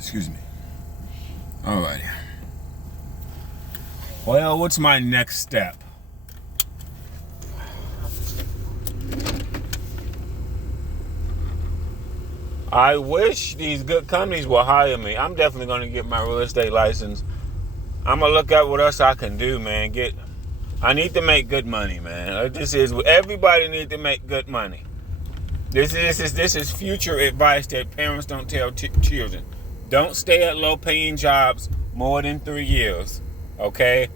Excuse me. Alrighty. Well, what's my next step? I wish these good companies will hire me. I'm definitely going to get my real estate license. I'm going to look at what else I can do, man. I need to make good money, man. Everybody needs to make good money. This is future advice that parents don't tell children. Don't stay at low-paying jobs more than 3 years, okay?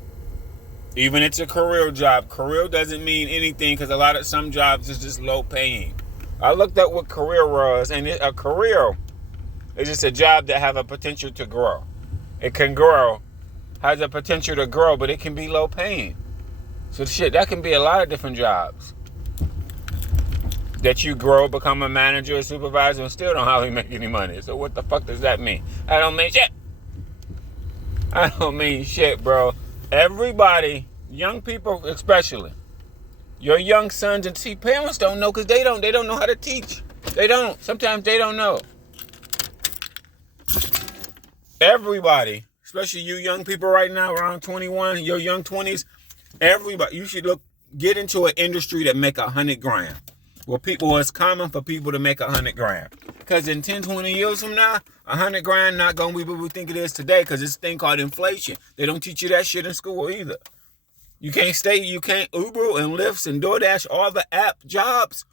Even it's a career job. Career doesn't mean anything because some jobs is just low-paying. I looked up what career was, and a career is just a job that have a potential to grow. It can grow, has a potential to grow, but it can be low-paying. So that can be a lot of different jobs. That you grow, become a manager, a supervisor, and still don't hardly make any money. So what the fuck does that mean? I don't mean shit. I don't mean shit, bro. Everybody, young people especially, your young sons and parents don't know because they don't know how to teach. They don't. Sometimes they don't know. Everybody, especially you young people right now, around 21, your young 20s, everybody, you should get into an industry that make $100,000. Well, it's common for people to make $100,000. Because in 10, 20 years from now, $100,000 not going to be what we think it is today because it's a thing called inflation. They don't teach you that shit in school either. You can't Uber and Lyft and DoorDash, all the app jobs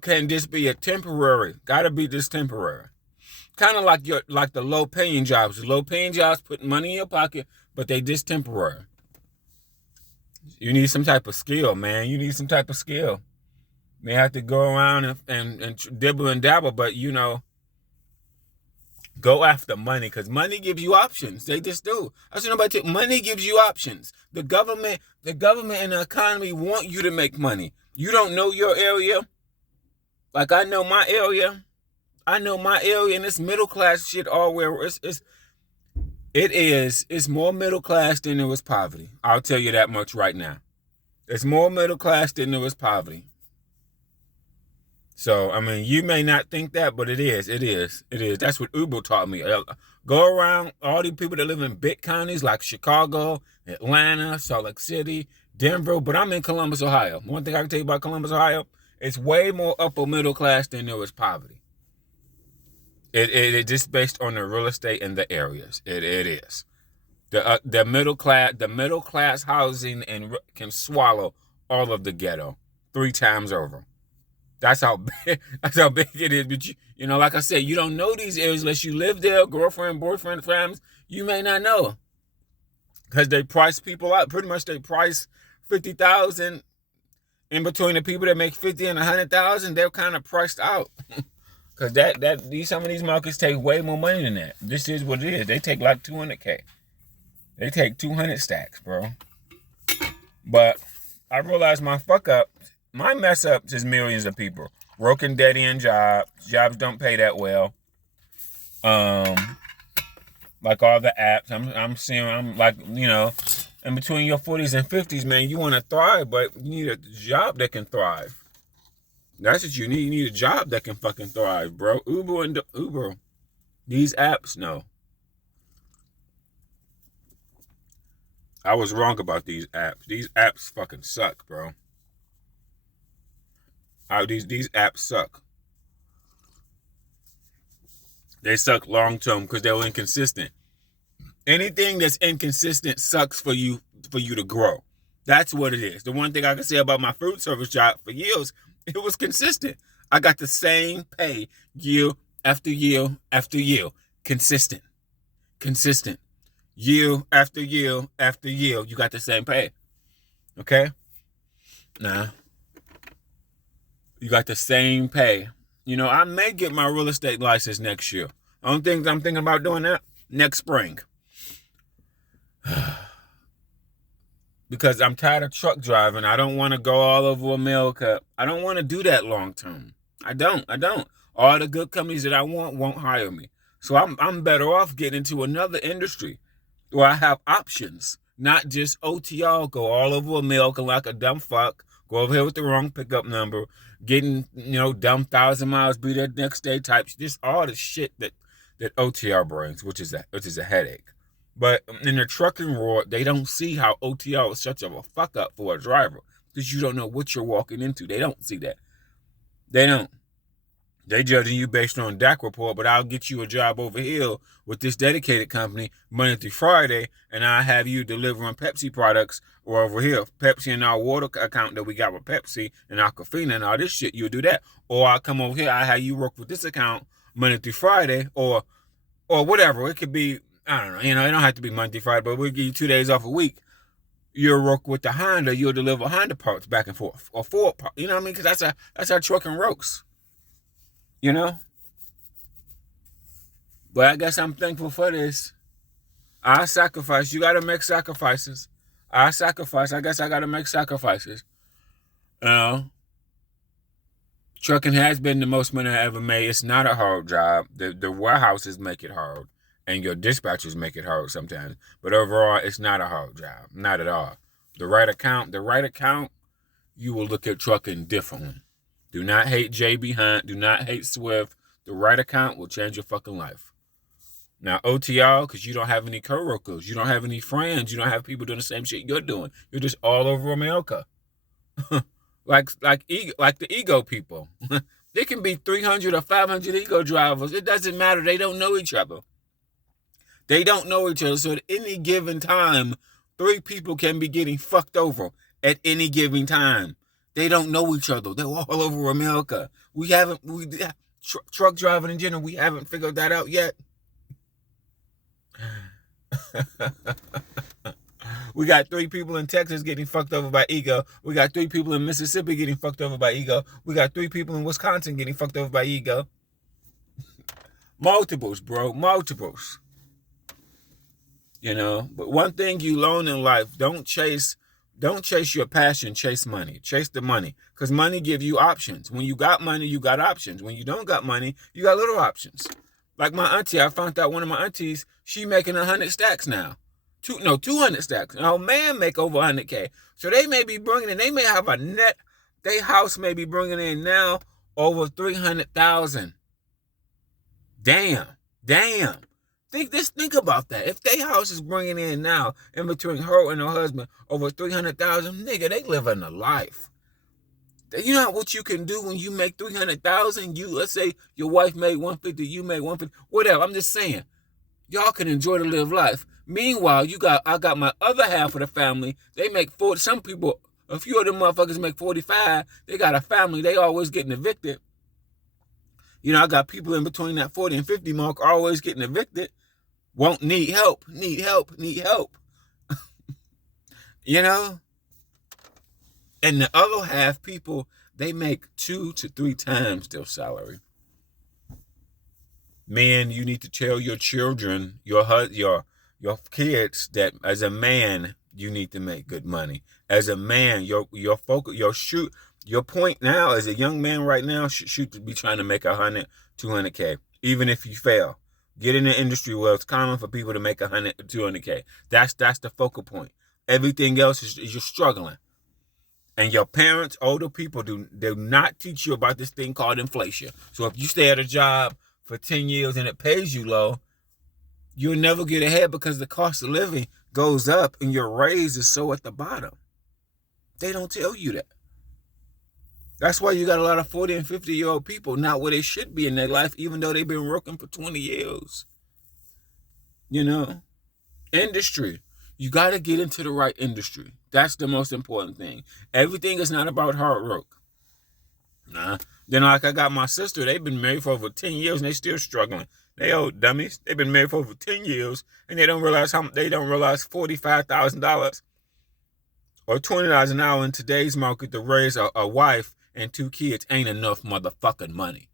can just be a temporary. Gotta be just temporary. Kind of like the low paying jobs. The low paying jobs put money in your pocket, but they just temporary. You need some type of skill, man. You need some type of skill. They have to go around and dibble and dabble, but go after money because money gives you options. They just do. I said nobody money gives you options. The government and the economy want you to make money. You don't know your area. Like I know my area. And it's middle class shit all where it's more middle class than there is poverty. I'll tell you that much right now. It's more middle class than there is poverty. So, I mean, you may not think that, but it is. That's what Uber taught me. Go around all these people that live in big counties like Chicago, Atlanta, Salt Lake City, Denver, but I'm in Columbus, Ohio. One thing I can tell you about Columbus, Ohio, it's way more upper middle class than there is poverty. It just based on the real estate and the areas. It is. The middle class housing can swallow all of the ghetto 3 times over. That's how big it is. But like I said, you don't know these areas unless you live there, girlfriend, boyfriend, friends. You may not know. Because they price people out. Pretty much they price 50,000 in between the people that make 50 and 100,000, they're kind of priced out. Because some of these markets take way more money than that. This is what it is. They take like 200K. They take 200 stacks, bro. But I realized my mess ups is millions of people. Broken dead-end jobs don't pay that well. Like all the apps, I'm seeing, in between your 40s and 50s, man, you want to thrive, but you need a job that can thrive. That's what you need. You need a job that can fucking thrive, bro. Uber. These apps, no. I was wrong about these apps. These apps fucking suck, bro. These apps suck. They suck long term because they're inconsistent. Anything that's inconsistent sucks for you to grow. That's what it is. The one thing I can say about my food service job for years, it was consistent. I got the same pay year after year after year. Consistent. Year after year after year, you got the same pay. Okay? Nah. You got the same pay. I may get my real estate license next year. I'm thinking about doing that next spring. Because I'm tired of truck driving. I don't want to go all over America. I don't want to do that long term. I don't. All the good companies that I want won't hire me. So I'm better off getting into another industry where I have options, not just OTR, go all over America like a dumb fuck, go over here with the wrong pickup number, getting, dumb 1,000 miles, be there next day types. Just all the shit that OTR brings, which is a headache. But in the trucking world, they don't see how OTR is such a fuck up for a driver because you don't know what you're walking into. They don't see that. They don't. They judging you based on DAC report, but I'll get you a job over here with this dedicated company Monday through Friday, and I'll have you delivering Pepsi products, or over here, Pepsi and our water account that we got with Pepsi and Aquafina and all this shit, you'll do that. Or I'll come over here, I'll have you work with this account Monday through Friday, or whatever. It could be, I don't know, it don't have to be Monday through Friday, but we'll give you 2 days off a week. You'll work with the Honda, you'll deliver Honda parts back and forth, or Ford parts, you know what I mean? Because that's how trucking works. But I guess I'm thankful for this. I sacrifice. You gotta make sacrifices. I sacrifice. I guess I gotta make sacrifices. Trucking has been the most money I ever made. It's not a hard job. The warehouses make it hard, and your dispatchers make it hard sometimes. But overall, it's not a hard job. Not at all. The right account, you will look at trucking differently. Do not hate JB Hunt. Do not hate Swift. The right account will change your fucking life. Now, OTR, because you don't have any coworkers. You don't have any friends. You don't have people doing the same shit you're doing. You're just all over America. like the ego people. There can be 300 or 500 ego drivers. It doesn't matter. They don't know each other. So at any given time, 3 people can be getting fucked over at any given time. They don't know each other. They're all over America. Truck driving in general, we haven't figured that out yet. We got 3 people in Texas getting fucked over by ego. We got 3 people in Mississippi getting fucked over by ego. We got 3 people in Wisconsin getting fucked over by ego. Multiples, bro. Multiples. But one thing you learn in life, don't chase your passion, chase money. Chase the money. Because money gives you options. When you got money, you got options. When you don't got money, you got little options. Like my auntie, I found out one of my aunties, she making 100 stacks now. 200 stacks. Her man make over 100K. So they may be bringing in, they may have a net, their house may be bringing in now over 300,000. Damn. Think about that. If their house is bringing in now, in between her and her husband, over 300,000, nigga, they living a life. You know what you can do when you make 300,000? Let's say your wife made 150, you made 150, whatever. I'm just saying, y'all can enjoy to live life. Meanwhile, I got my other half of the family. They make 40. Some people, a few of them motherfuckers make 45. They got a family. They always getting evicted. I got people in between that 40 and 50 mark always getting evicted. Won't need help. And the other half people, they make 2 to 3 times their salary. Man, you need to tell your children, your kids, that as a man, you need to make good money. As a man, your focus, your point now as a young man right now should be trying to make 100, 200K, even if you fail. Get in the industry where it's common for people to make 100, 200K. That's the focal point. Everything else is you're struggling. And your parents, older people, do not teach you about this thing called inflation. So if you stay at a job for 10 years and it pays you low, you'll never get ahead because the cost of living goes up and your raise is so at the bottom. They don't tell you that. That's why you got a lot of 40 and 50-year-old people not where they should be in their life, even though they've been working for 20 years. Industry. You got to get into the right industry. That's the most important thing. Everything is not about hard work. Then like I got my sister, they've been married for over 10 years and they still struggling. They old dummies. They've been married for over 10 years and they don't realize $45,000 or $20 an hour in today's market to raise a wife and 2 kids ain't enough motherfucking money.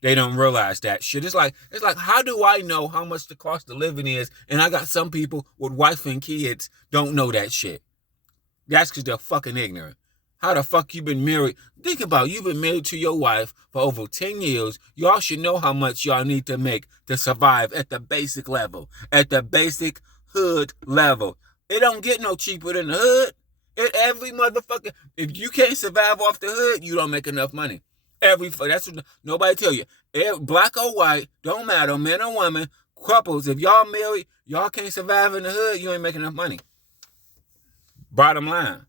They don't realize that shit. It's like, how do I know how much the cost of living is? And I got some people with wife and kids don't know that shit. That's because they're fucking ignorant. How the fuck you been married? Think about it. You've been married to your wife for over 10 years. Y'all should know how much y'all need to make to survive at the basic level. At the basic hood level. It don't get no cheaper than the hood. Every motherfucker, if you can't survive off the hood, you don't make enough money. That's what nobody tell you. Black or white, don't matter, man or woman, couples, if y'all married, y'all can't survive in the hood, you ain't making enough money. Bottom line.